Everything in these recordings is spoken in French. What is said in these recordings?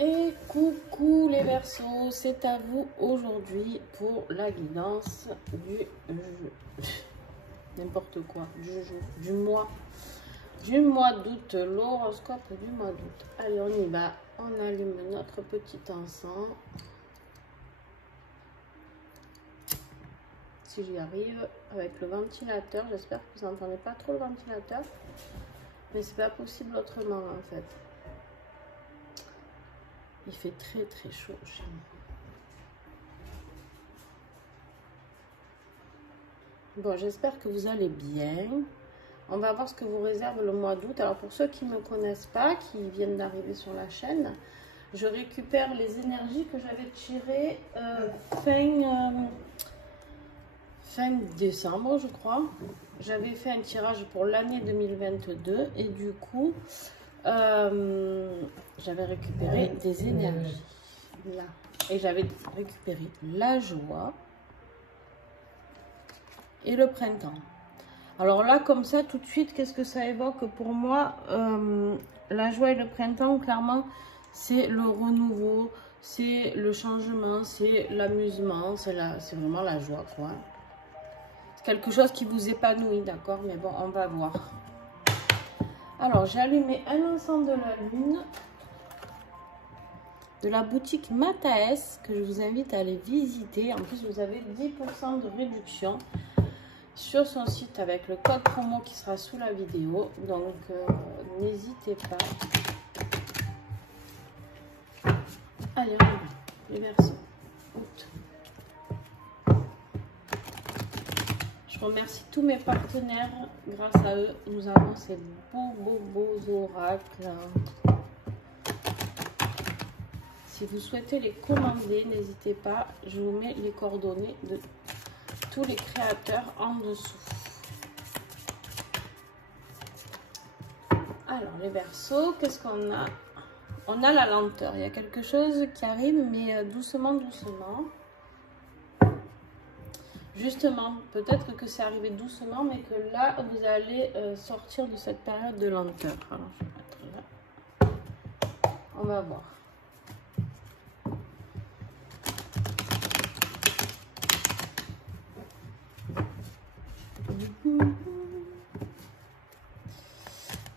Et coucou les Verseaux, c'est à vous aujourd'hui pour la guidance du n'importe quoi, du mois d'août, l'horoscope du mois d'août. Allez, on y va, on allume notre petit encens. Si j'y arrive avec le ventilateur, j'espère que vous n'entendez pas trop le ventilateur, mais c'est pas possible autrement en fait. Il fait très très chaud chez moi. Bon, j'espère que vous allez bien. On va voir ce que vous réserve le mois d'août. Alors pour ceux qui ne me connaissent pas, qui viennent d'arriver sur la chaîne, je récupère les énergies que j'avais tirées fin décembre, je crois. J'avais fait un tirage pour l'année 2022 et du coup, j'avais récupéré des énergies là. Et j'avais récupéré la joie et le printemps. Alors là, comme ça, tout de suite, qu'est-ce que ça évoque pour moi? La joie et le printemps, clairement, c'est le renouveau, c'est le changement, c'est l'amusement, c'est vraiment la joie, quoi. C'est quelque chose qui vous épanouit, d'accord? Mais bon, on va voir. Alors, j'ai allumé un encens de la lune de la boutique Mataes, que je vous invite à aller visiter. En plus, vous avez 10% de réduction sur son site avec le code promo qui sera sous la vidéo. Donc, n'hésitez pas. Allez, on y va. Les Verseaux. Je remercie tous mes partenaires. Grâce à eux, nous avons ces beaux oracles. Si vous souhaitez les commander, n'hésitez pas. Je vous mets les coordonnées de tous les créateurs en dessous. Alors, les Verseaux, qu'est-ce qu'on a? On a la lenteur. Il y a quelque chose qui arrive, mais doucement, doucement. Justement, peut-être que c'est arrivé doucement, mais que là, vous allez sortir de cette période de lenteur. Alors, je vais mettre là. On va voir.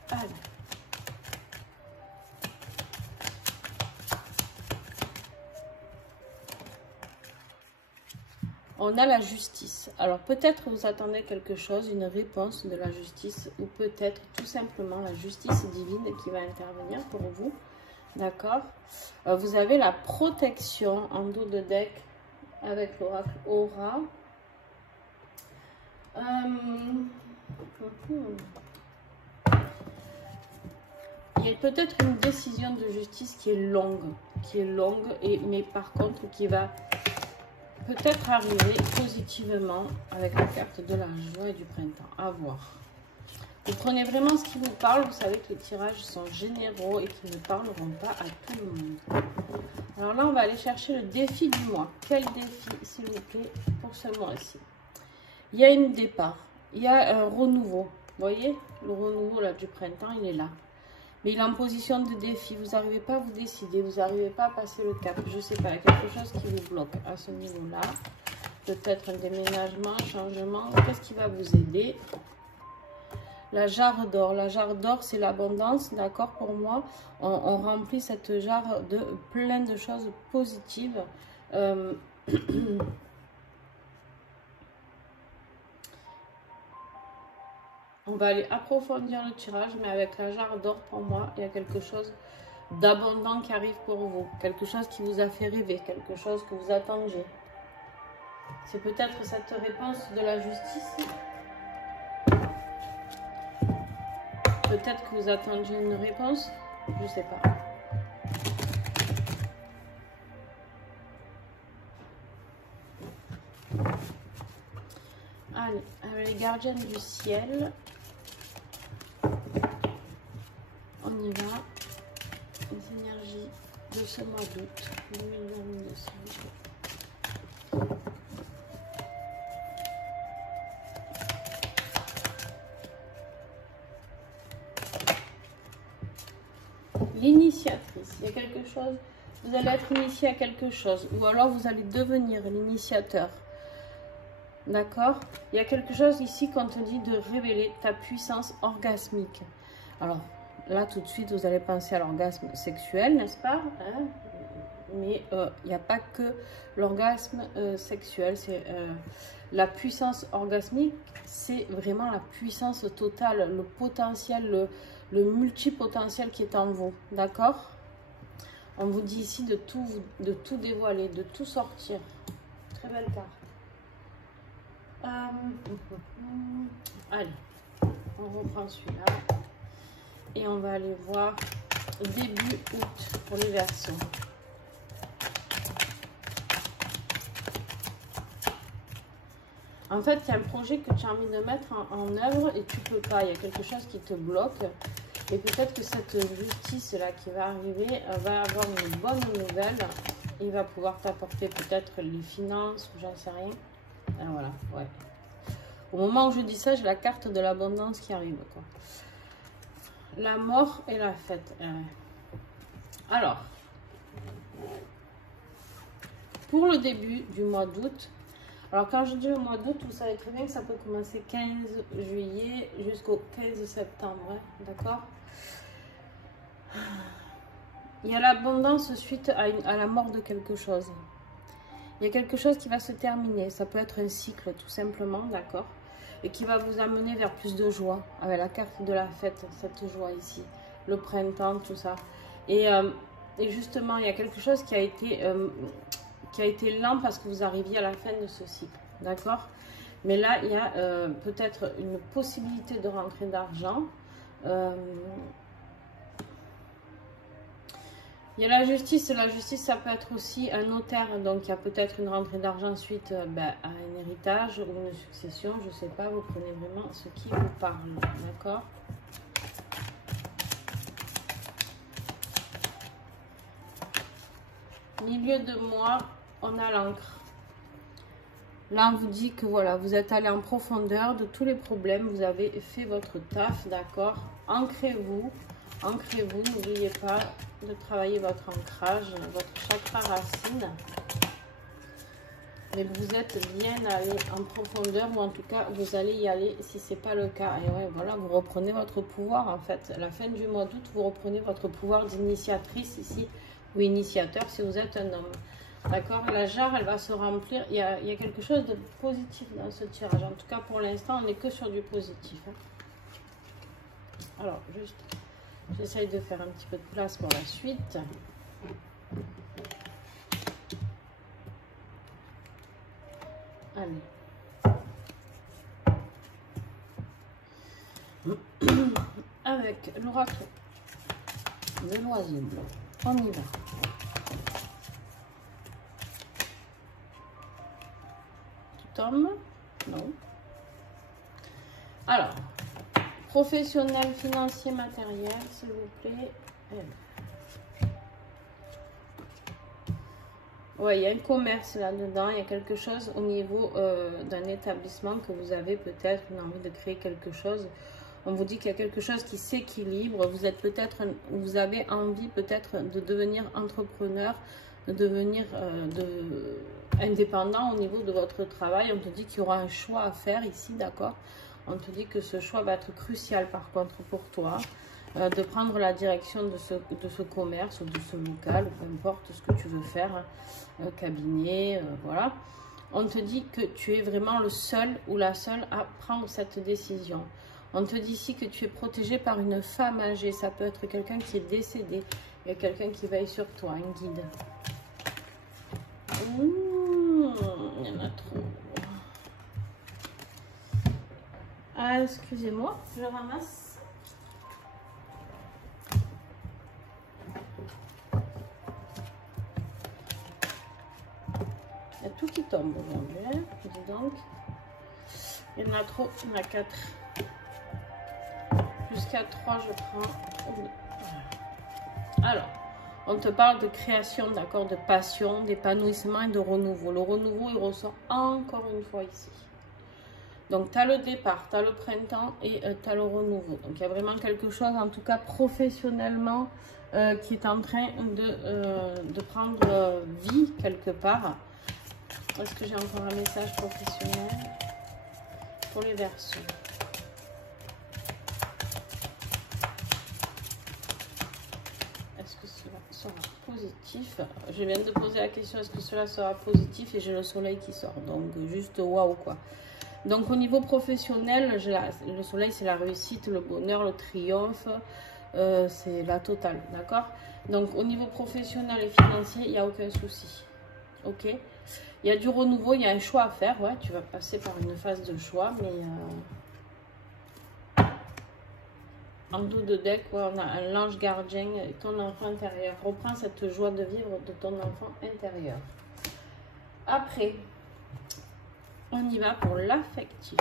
Allez. On a la justice. Alors peut-être vous attendez quelque chose, une réponse de la justice, ou peut-être tout simplement la justice divine qui va intervenir pour vous. D'accord? Vous avez la protection en dos de deck avec l'oracle Aura. Il y a peut-être une décision de justice qui est longue, mais par contre qui va peut-être arriver positivement avec la carte de la joie et du printemps. À voir. Vous prenez vraiment ce qui vous parle. Vous savez que les tirages sont généraux et qu'ils ne parleront pas à tout le monde. Alors là, on va aller chercher le défi du mois. Quel défi, s'il vous plaît, pour ce mois-ci? Il y a un départ. Il y a un renouveau. Vous voyez, le renouveau là, du printemps, il est là. Mais il est en position de défi. Vous n'arrivez pas à vous décider. Vous n'arrivez pas à passer le cap. Je ne sais pas. Il y a quelque chose qui vous bloque à ce niveau-là. Peut-être un déménagement, un changement. Qu'est-ce qui va vous aider? La jarre d'or. La jarre d'or, c'est l'abondance. D'accord, pour moi. On remplit cette jarre de plein de choses positives. On va aller approfondir le tirage, mais avec la jarre d'or, pour moi, il y a quelque chose d'abondant qui arrive pour vous. Quelque chose qui vous a fait rêver, quelque chose que vous attendiez. C'est peut-être cette réponse de la justice. Peut-être que vous attendiez une réponse. Je ne sais pas. Allez, avec les gardiennes du ciel. On y va. Les énergies de ce mois d'août 2022. l'initiatrice. Il y a quelque chose, vous allez être initié à quelque chose. Ou alors vous allez devenir l'initiateur. D'accord? Il y a quelque chose ici qu'on te dit de révéler ta puissance orgasmique. Alors, là, tout de suite, vous allez penser à l'orgasme sexuel, n'est-ce pas? Hein? Mais il n'y a pas que l'orgasme sexuel. C'est la puissance orgasmique, c'est vraiment la puissance totale, le potentiel, le multipotentiel qui est en vous. D'accord? On vous dit ici de tout dévoiler, de tout sortir. Très belle carte. Allez, on reprend celui-là et on va aller voir début août pour les Verseaux. En fait, il y a un projet que tu as envie de mettre en œuvre et tu ne peux pas. Il y a quelque chose qui te bloque. Et peut-être que cette justice-là qui va arriver va avoir une bonne nouvelle. Il va pouvoir t'apporter peut-être les finances ou j'en sais rien. Ah, voilà, ouais. Au moment où je dis ça, j'ai la carte de l'abondance qui arrive, quoi. La mort et la fête. Alors, pour le début du mois d'août, alors quand je dis le mois d'août, vous savez très bien que ça peut commencer 15 juillet jusqu'au 15 septembre, hein, d'accord? Il y a l'abondance suite à la mort de quelque chose. Il y a quelque chose qui va se terminer. Ça peut être un cycle, tout simplement, d'accord? Et qui va vous amener vers plus de joie. Avec la carte de la fête, cette joie ici. Le printemps, tout ça. Et justement, il y a quelque chose qui a été lent parce que vous arriviez à la fin de ce cycle, d'accord? Mais là, il y a peut-être une possibilité de rentrée d'argent. Il y a la justice. La justice, ça peut être aussi un notaire. Donc, il y a peut-être une rentrée d'argent suite à un héritage ou une succession. Je ne sais pas, vous prenez vraiment ce qui vous parle. D'accord? Milieu de mois, on a l'encre. Là, on vous dit que voilà, vous êtes allé en profondeur de tous les problèmes. Vous avez fait votre taf, d'accord? Ancrez-vous. Ancrez-vous. N'oubliez pas de travailler votre ancrage, votre chakra racine. Mais vous êtes bien allé en profondeur, ou en tout cas, vous allez y aller si ce n'est pas le cas. Et ouais, voilà, vous reprenez votre pouvoir, en fait. À la fin du mois d'août, vous reprenez votre pouvoir d'initiatrice ici, ou initiateur si vous êtes un homme. D'accord? La jarre, elle va se remplir. Il y a quelque chose de positif dans ce tirage. En tout cas, pour l'instant, on n'est que sur du positif. Hein. Alors, juste... j'essaye de faire un petit peu de place pour la suite. Allez. Avec l'oracle de l'oiseau blanc. On y va. Tu tombes? Non. Alors. Professionnel, financier, matériel, s'il vous plaît. Ouais, il y a un commerce là-dedans. Il y a quelque chose au niveau d'un établissement que vous avez peut-être une envie de créer quelque chose. On vous dit qu'il y a quelque chose qui s'équilibre. Vous êtes peut-être, vous avez envie peut-être de devenir entrepreneur, de devenir indépendant au niveau de votre travail. On te dit qu'il y aura un choix à faire ici, d'accord? On te dit que ce choix va être crucial par contre pour toi, de prendre la direction de ce commerce ou de ce local, ou peu importe ce que tu veux faire, cabinet, voilà. On te dit que tu es vraiment le seul ou la seule à prendre cette décision. On te dit ici que tu es protégé par une femme âgée, ça peut être quelqu'un qui est décédé, il y a quelqu'un qui veille sur toi, un guide. Il y en a trop. Ah, excusez-moi, je ramasse. Il y a tout qui tombe aujourd'hui, dis donc. Il y en a trop, il y en a 4. Jusqu'à 3, je prends. Alors, on te parle de création, d'accord, de passion, d'épanouissement et de renouveau. Le renouveau, il ressort encore une fois ici. Donc, tu as le départ, tu as le printemps et tu as le renouveau. Donc, il y a vraiment quelque chose, en tout cas professionnellement, qui est en train de prendre vie quelque part. Est-ce que j'ai encore un message professionnel pour les Verseaux? Est-ce que cela sera positif? Je viens de poser la question, est-ce que cela sera positif? Et j'ai le soleil qui sort, donc juste waouh quoi. Donc au niveau professionnel, le soleil c'est la réussite, le bonheur, le triomphe, c'est la totale, d'accord? Donc au niveau professionnel et financier, il n'y a aucun souci, ok? Il y a du renouveau, il y a un choix à faire, ouais, tu vas passer par une phase de choix, mais en dos de deck, ouais, on a un ange gardien, ton enfant intérieur. Reprends cette joie de vivre de ton enfant intérieur. Après, on y va pour l'affectif.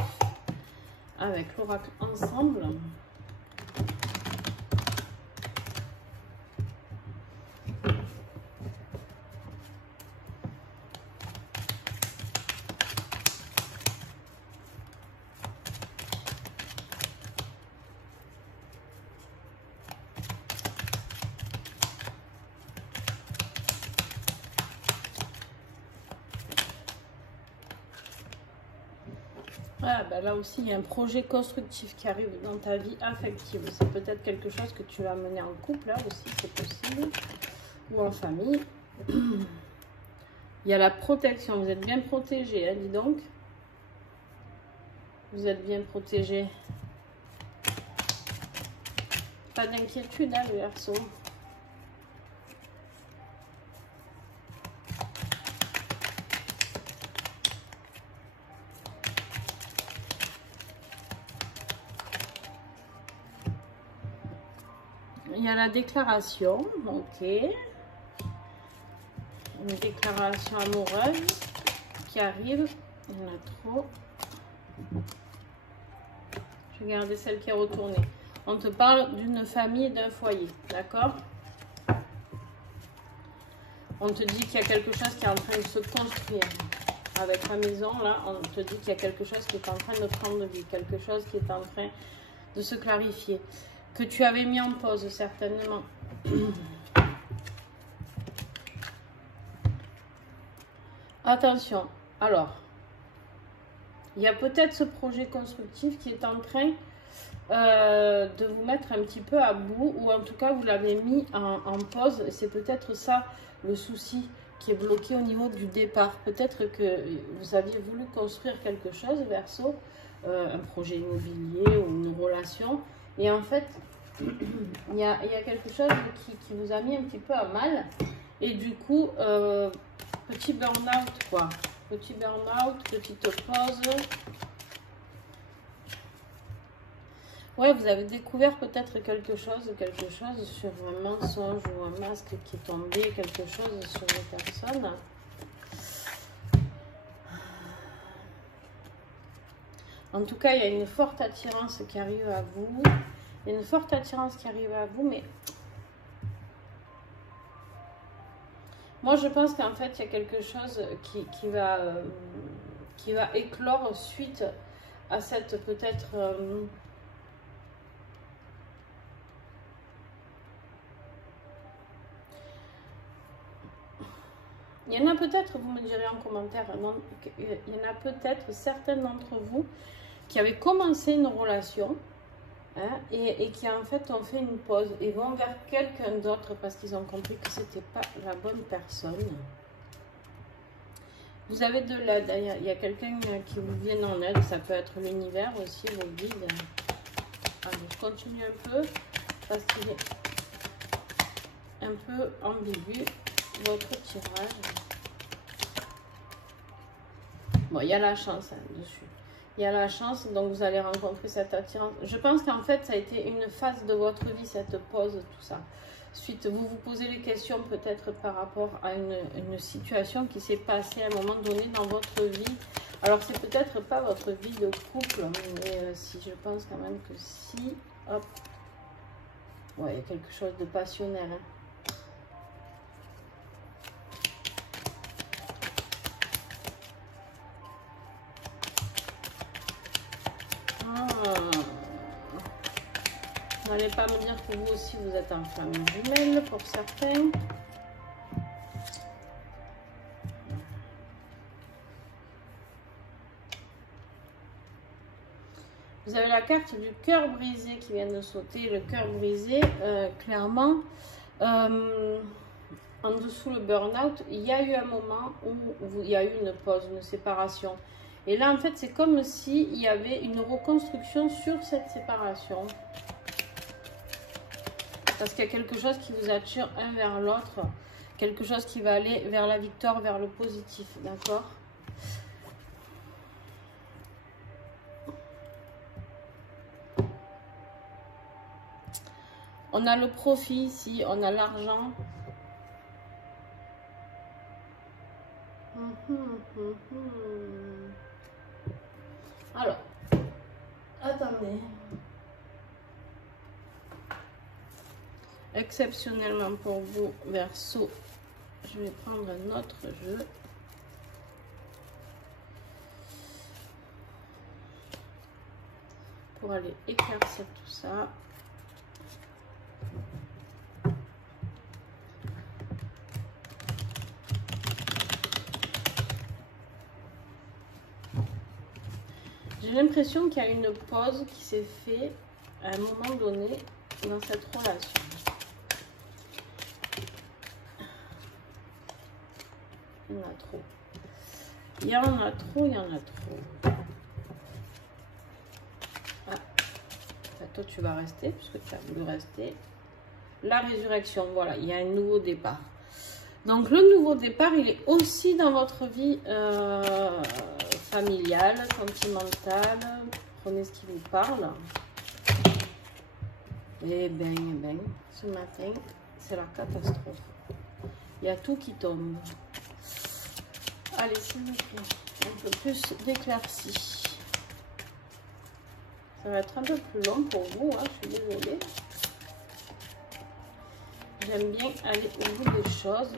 Avec l'oracle ensemble. Ah, ben là aussi, il y a un projet constructif qui arrive dans ta vie affective. C'est peut-être quelque chose que tu vas mener en couple, là aussi, c'est possible. Ou en famille. Il y a la protection. Vous êtes bien protégé, hein, dis donc. Vous êtes bien protégé. Pas d'inquiétude, hein, le Verseau. Il y a la déclaration, ok. Une déclaration amoureuse qui arrive. Il y en a trop. Je vais garder celle qui est retournée. On te parle d'une famille et d'un foyer, d'accord? On te dit qu'il y a quelque chose qui est en train de se construire. Avec la maison, là, on te dit qu'il y a quelque chose qui est en train de prendre vie. Quelque chose qui est en train de se clarifier. Que tu avais mis en pause, certainement. Attention, alors, il y a peut-être ce projet constructif qui est en train de vous mettre un petit peu à bout, ou en tout cas, vous l'avez mis en pause. C'est peut-être ça, le souci qui est bloqué au niveau du départ. Peut-être que vous aviez voulu construire quelque chose, Verseau, un projet immobilier ou une relation, et en fait, il y a quelque chose qui vous a mis un petit peu à mal. Et du coup, petit burn-out, quoi. Petit burn-out, petite pause. Ouais, vous avez découvert peut-être quelque chose sur un mensonge ou un masque qui est tombé, quelque chose sur les personnes. En tout cas, il y a une forte attirance qui arrive à vous. Il y a une forte attirance qui arrive à vous, mais moi je pense qu'en fait il y a quelque chose qui va éclore suite à cette peut-être il y en a peut-être, vous me direz en commentaire, non, il y en a peut-être certains d'entre vous qui avaient commencé une relation. Hein, et qui en fait ont fait une pause et vont vers quelqu'un d'autre parce qu'ils ont compris que c'était pas la bonne personne. Vous avez de l'aide, il y a quelqu'un qui vous vient en aide, ça peut être l'univers aussi, vos guides. Allez, je continue un peu parce qu'il est un peu ambigu votre tirage. Bon, il y a la chance hein, dessus. Il y a la chance, donc vous allez rencontrer cette attirance. Je pense qu'en fait, ça a été une phase de votre vie, cette pause, tout ça. Suite, vous vous posez les questions peut-être par rapport à une situation qui s'est passée à un moment donné dans votre vie. Alors, c'est peut-être pas votre vie de couple, mais si je pense quand même que si, hop, ouais, il y a quelque chose de passionnel, hein. Vous n'allez n'allez pas me dire que vous aussi vous êtes en flamme jumelle pour certains. Vous avez la carte du cœur brisé qui vient de sauter. Le cœur brisé, clairement, en dessous le burn-out, il y a eu un moment où il y a eu une pause, une séparation. Et là, en fait, c'est comme s'il y avait une reconstruction sur cette séparation. Parce qu'il y a quelque chose qui vous attire un vers l'autre. Quelque chose qui va aller vers la victoire, vers le positif. D'accord ? On a le profit ici, on a l'argent. Alors, attendez. Exceptionnellement pour vous, Verseau, je vais prendre un autre jeu. Pour aller éclaircir tout ça. J'ai l'impression qu'il y a une pause qui s'est faite à un moment donné dans cette relation. Il y en a trop. Il y en a trop, il y en a trop. Ah, bah, toi tu vas rester puisque tu as voulu rester. La résurrection, voilà, il y a un nouveau départ. Donc le nouveau départ, il est aussi dans votre vie familiale, sentimentale. Prenez ce qui vous parle. Et ben, ce matin, c'est la catastrophe. Il y a tout qui tombe. Allez, s'il vous plaît, un peu plus d'éclaircie. Ça va être un peu plus long pour vous, hein, je suis désolée. J'aime bien aller au bout des choses.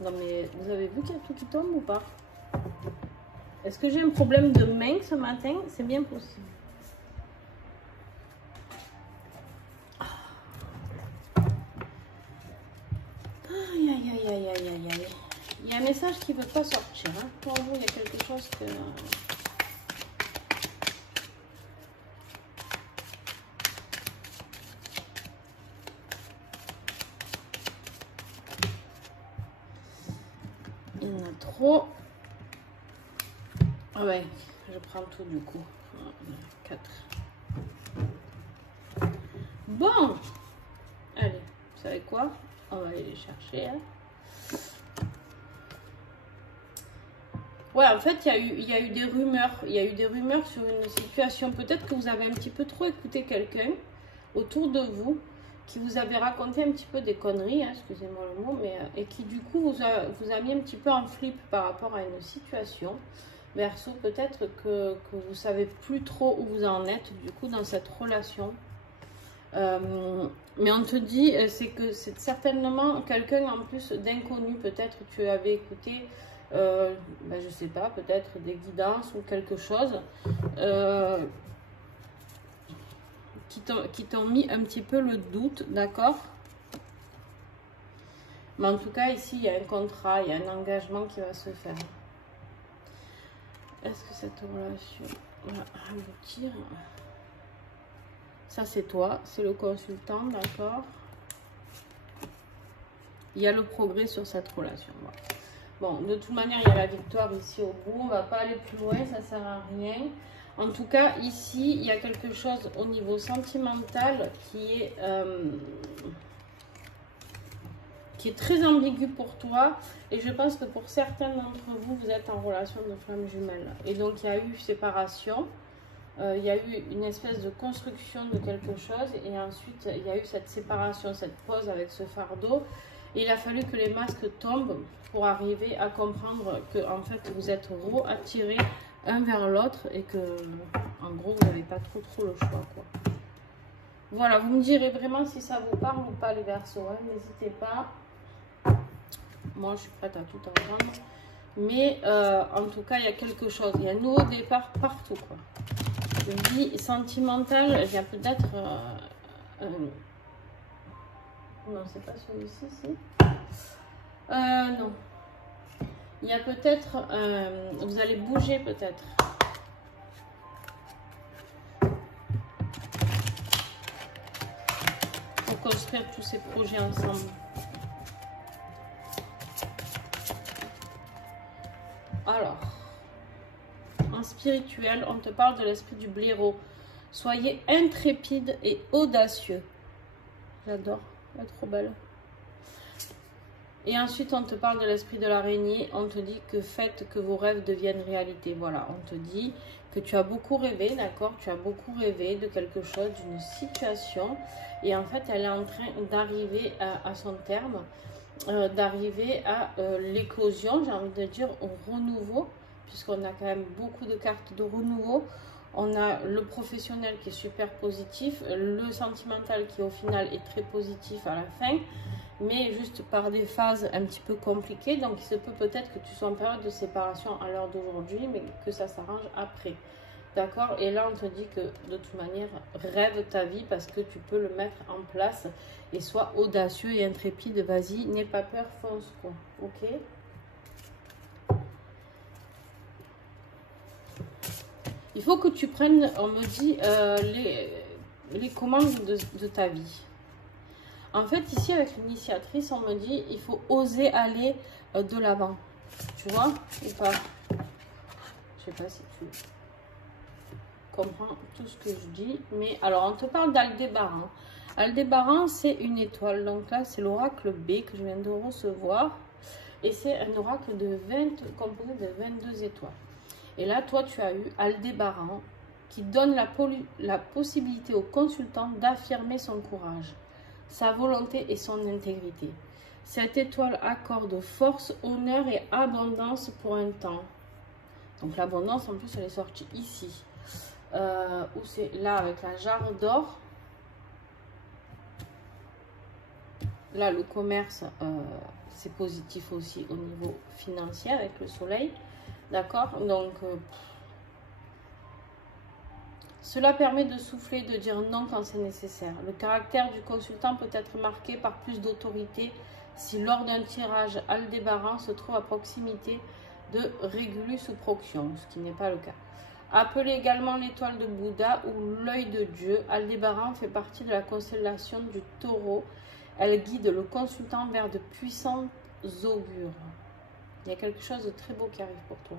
Non mais vous avez vu qu'il y a tout qui tombe ou pas? Est-ce que j'ai un problème de main ce matin? C'est bien possible. Aïe aïe aïe aïe aïe aïe aïe. Il y a un message qui ne veut pas sortir. Hein. Pour vous, il y a quelque chose que... Il y en a trop. Ah ouais, je prends tout du coup. 4. Bon. Allez, vous savez quoi? On va aller les chercher. Hein. Ouais, en fait, il y a eu des rumeurs. Il y a eu des rumeurs sur une situation. Peut-être que vous avez un petit peu trop écouté quelqu'un autour de vous qui vous avait raconté un petit peu des conneries, hein, excusez-moi le mot, mais et qui du coup vous a mis un petit peu en flip par rapport à une situation. Verseau, peut-être que vous savez plus trop où vous en êtes du coup dans cette relation. Mais on te dit, c'est que c'est certainement quelqu'un en plus d'inconnu. Peut-être tu avais écouté, ben, je sais pas, peut-être des guidances ou quelque chose qui t'ont mis un petit peu le doute, d'accord? Mais en tout cas, ici, il y a un contrat, il y a un engagement qui va se faire. Est-ce que cette relation va aboutir? Ça, c'est toi, c'est le consultant, d'accord? Il y a le progrès sur cette relation. Bon, de toute manière, il y a la victoire ici au bout. On ne va pas aller plus loin, ça ne sert à rien. En tout cas, ici, il y a quelque chose au niveau sentimental qui est très ambigu pour toi. Et je pense que pour certains d'entre vous, vous êtes en relation de flamme jumelle. Et donc, il y a eu séparation. Il y a eu une espèce de construction de quelque chose. Et ensuite, il y a eu cette séparation, cette pause avec ce fardeau. Et il a fallu que les masques tombent pour arriver à comprendre que, en fait, vous êtes attirés un vers l'autre et que, en gros, vous n'avez pas trop le choix, quoi. Voilà, vous me direz vraiment si ça vous parle ou pas, les Verseaux, hein, n'hésitez pas. Moi, je suis prête à tout entendre. Mais, en tout cas, il y a quelque chose. Il y a un nouveau départ partout, quoi. Vie sentimentale, il y a peut-être... non, c'est pas celui-ci, si. Non. Il y a peut-être... vous allez bouger peut-être. Pour construire tous ces projets ensemble. Alors, en spirituel, on te parle de l'esprit du blaireau. Soyez intrépide et audacieux. J'adore, elle est trop belle. Et ensuite, on te parle de l'esprit de l'araignée. On te dit que faites que vos rêves deviennent réalité. Voilà, on te dit que tu as beaucoup rêvé, d'accord? Tu as beaucoup rêvé de quelque chose, d'une situation. Et en fait, elle est en train d'arriver à son terme, d'arriver à l'éclosion, j'ai envie de dire, au renouveau, puisqu'on a quand même beaucoup de cartes de renouveau. On a le professionnel qui est super positif, le sentimental qui au final est très positif à la fin, mais juste par des phases un petit peu compliquées. Donc il se peut peut-être que tu sois en période de séparation à l'heure d'aujourd'hui, mais que ça s'arrange après. D'accord? Et là on te dit que de toute manière, rêve ta vie parce que tu peux le mettre en place et sois audacieux et intrépide. Vas-y, n'aie pas peur, fonce quoi. Ok? Il faut que tu prennes, on me dit, les commandes de ta vie. En fait, ici, avec l'initiatrice, on me dit, il faut oser aller de l'avant. Tu vois ou pas? Je sais pas si tu comprends tout ce que je dis. Mais alors, on te parle d'Aldébaran. Aldébaran, c'est une étoile. Donc là, c'est l'oracle B que je viens de recevoir. Et c'est un oracle composé de 22 étoiles. Et là, toi, tu as eu Aldébaran qui donne la possibilité au consultant d'affirmer son courage, sa volonté et son intégrité. Cette étoile accorde force, honneur et abondance pour un temps. Donc l'abondance, en plus, elle est sortie ici. Où c'est là avec la jarre d'or. Là, le commerce, c'est positif aussi au niveau financier avec le soleil. D'accord? Donc, cela permet de souffler, de dire non quand c'est nécessaire. Le caractère du consultant peut être marqué par plus d'autorité si lors d'un tirage, Aldébaran se trouve à proximité de Régulus ou Proction, ce qui n'est pas le cas. Appelée également l'étoile de Bouddha ou l'œil de Dieu, Aldébaran fait partie de la constellation du Taureau. Elle guide le consultant vers de puissants augures. Il y a quelque chose de très beau qui arrive pour toi.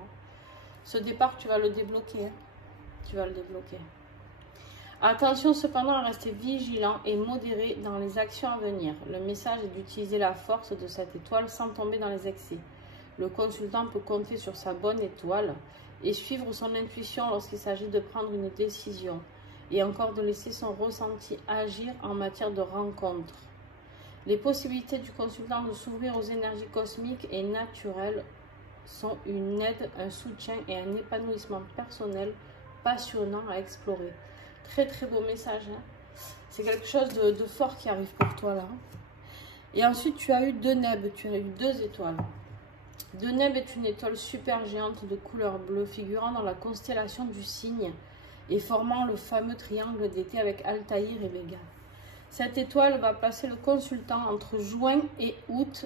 Ce départ, tu vas le débloquer. Hein. Tu vas le débloquer. Attention cependant à rester vigilant et modéré dans les actions à venir. Le message est d'utiliser la force de cette étoile sans tomber dans les excès. Le consultant peut compter sur sa bonne étoile et suivre son intuition lorsqu'il s'agit de prendre une décision et encore de laisser son ressenti agir en matière de rencontre. Les possibilités du consultant de s'ouvrir aux énergies cosmiques et naturelles sont une aide, un soutien et un épanouissement personnel passionnant à explorer. Très très beau message. Hein? C'est quelque chose de fort qui arrive pour toi là. Et ensuite tu as eu Deneb, tu as eu 2 étoiles. Deneb est une étoile super géante de couleur bleue figurant dans la constellation du Cygne et formant le fameux triangle d'été avec Altaïr et Vega. Cette étoile va placer le consultant entre juin et août.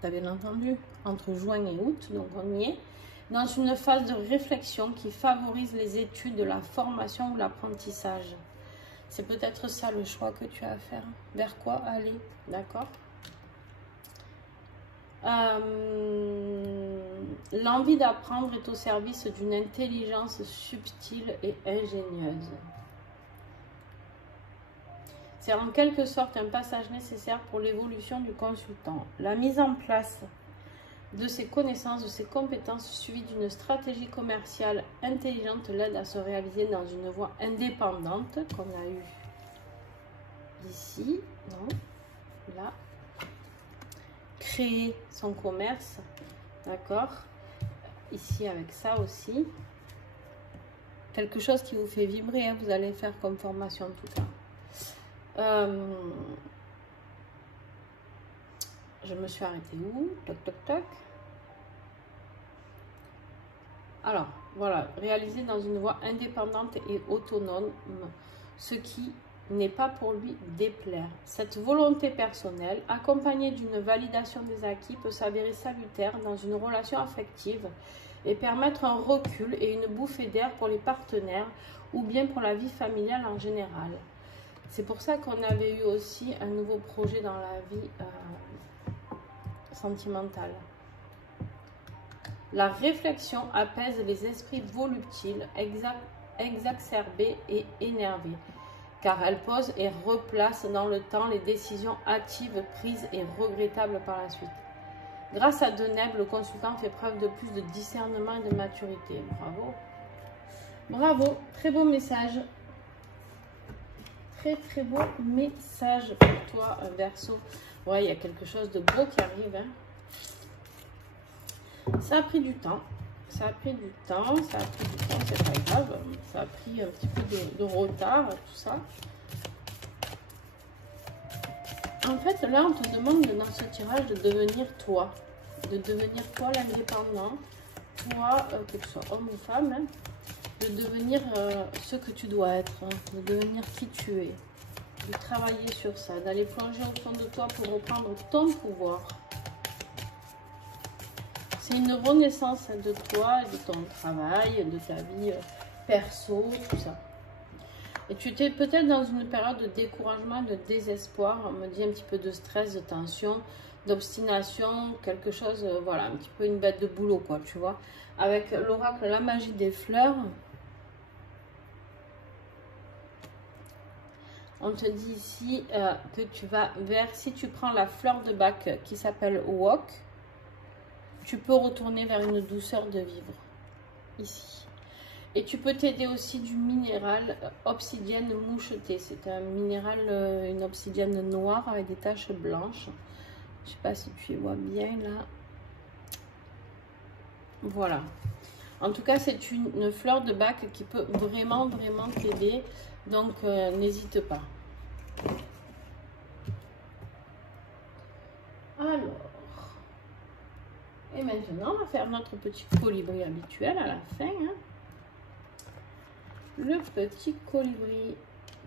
Tu as bien entendu, entre juin et août, donc on y est, dans une phase de réflexion qui favorise les études, la formation ou l'apprentissage. C'est peut-être ça le choix que tu as à faire. Vers quoi aller, d'accord? L'envie d'apprendre est au service d'une intelligence subtile et ingénieuse. C'est en quelque sorte un passage nécessaire pour l'évolution du consultant. La mise en place de ses connaissances, de ses compétences, suivie d'une stratégie commerciale intelligente, l'aide à se réaliser dans une voie indépendante, qu'on a eu ici, non, là. Créer son commerce, d'accord, ici avec ça aussi. Quelque chose qui vous fait vibrer, hein, vous allez faire comme formation en tout cas. Je me suis arrêtée où? Toc, toc, toc. Alors, voilà, réalisé dans une voie indépendante et autonome, ce qui n'est pas pour lui déplaire. Cette volonté personnelle, accompagnée d'une validation des acquis, peut s'avérer salutaire dans une relation affective et permettre un recul et une bouffée d'air pour les partenaires ou bien pour la vie familiale en général. C'est pour ça qu'on avait eu aussi un nouveau projet dans la vie sentimentale. La réflexion apaise les esprits volutiles, exacerbés et énervés, car elle pose et replace dans le temps les décisions hâtives prises et regrettables par la suite. Grâce à Deneb, le consultant fait preuve de plus de discernement et de maturité. Bravo. Bravo, très beau message. Très très beau message pour toi, Verseau. Ouais, il y a quelque chose de beau qui arrive. Hein. Ça a pris du temps. Ça a pris du temps, c'est pas grave. Ça a pris un petit peu de retard, tout ça. En fait, là, on te demande dans ce tirage de devenir toi. De devenir toi l'indépendant. Toi, que tu sois homme ou femme, hein, de devenir ce que tu dois être. Hein, de devenir qui tu es. De travailler sur ça. D'aller plonger au fond de toi pour reprendre ton pouvoir. C'est une renaissance de toi, de ton travail, de ta vie perso, tout ça. Et tu étais peut-être dans une période de découragement, de désespoir. On me dit un petit peu de stress, de tension, d'obstination, quelque chose, voilà, un petit peu une bête de boulot, quoi, tu vois. Avec l'oracle, la magie des fleurs, on te dit ici que tu vas vers, si tu prends la fleur de bac qui s'appelle Wok, tu peux retourner vers une douceur de vivre, ici. Et tu peux t'aider aussi du minéral obsidienne mouchetée. C'est un minéral, une obsidienne noire avec des taches blanches. Je ne sais pas si tu y vois bien là. Voilà. En tout cas, c'est une fleur de bac qui peut vraiment, vraiment t'aider. Donc, n'hésite pas. Alors. Et maintenant, on va faire notre petit colibri habituel à la fin. Hein. Le petit colibri.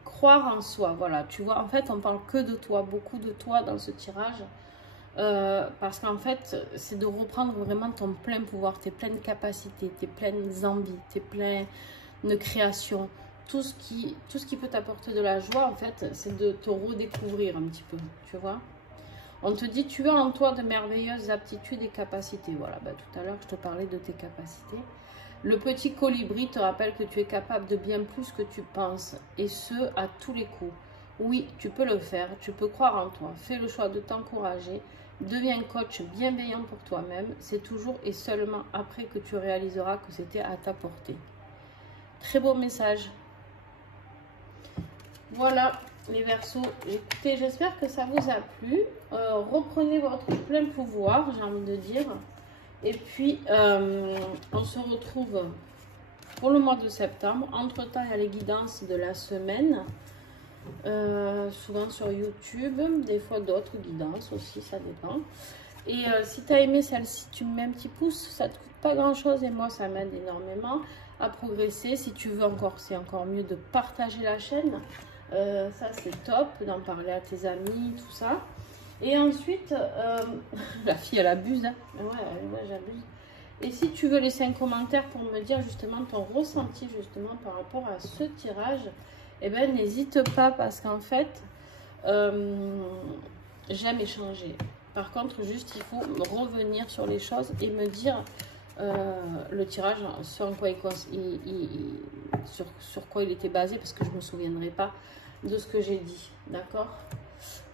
Croire en soi. Voilà, tu vois, en fait, on parle que de toi, beaucoup de toi dans ce tirage. Parce qu'en fait, c'est de reprendre vraiment ton plein pouvoir, tes pleines capacités, tes pleines envies, tes pleines créations. Tout ce qui peut t'apporter de la joie, en fait, c'est de te redécouvrir un petit peu, tu vois. On te dit, tu as en toi de merveilleuses aptitudes et capacités. Voilà, bah, tout à l'heure, je te parlais de tes capacités. Le petit colibri te rappelle que tu es capable de bien plus que tu penses. Et ce, à tous les coups. Oui, tu peux le faire. Tu peux croire en toi. Fais le choix de t'encourager. Deviens coach bienveillant pour toi-même. C'est toujours et seulement après que tu réaliseras que c'était à ta portée. Très beau message. Voilà. Les Verseaux, écoutez, j'espère que ça vous a plu. Reprenez votre plein pouvoir, j'ai envie de dire. Et puis, on se retrouve pour le mois de septembre. Entre-temps, il y a les guidances de la semaine. Souvent sur YouTube, des fois d'autres guidances aussi, ça dépend. Et si tu as aimé celle-ci, tu me mets un petit pouce. Ça ne te coûte pas grand-chose et moi, ça m'aide énormément à progresser. Si tu veux encore, c'est encore mieux de partager la chaîne. Ça c'est top, d'en parler à tes amis, tout ça. Et ensuite, la fille elle abuse, hein. Ouais, j'abuse. Et si tu veux laisser un commentaire pour me dire justement ton ressenti justement par rapport à ce tirage, eh ben n'hésite pas parce qu'en fait, j'aime échanger. Par contre, juste il faut revenir sur les choses et me dire le tirage, sur quoi il était basé parce que je ne me souviendrai pas de ce que j'ai dit, d'accord.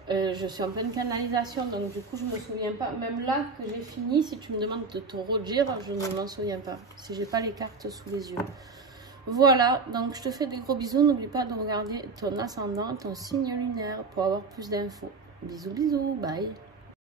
Je suis en pleine canalisation, donc du coup je me souviens pas, même là que j'ai fini, si tu me demandes de te redire, je ne m'en souviens pas, si j'ai pas les cartes sous les yeux. Voilà, donc je te fais des gros bisous, n'oublie pas de regarder ton ascendant, ton signe lunaire pour avoir plus d'infos. Bisous, bisous, bye.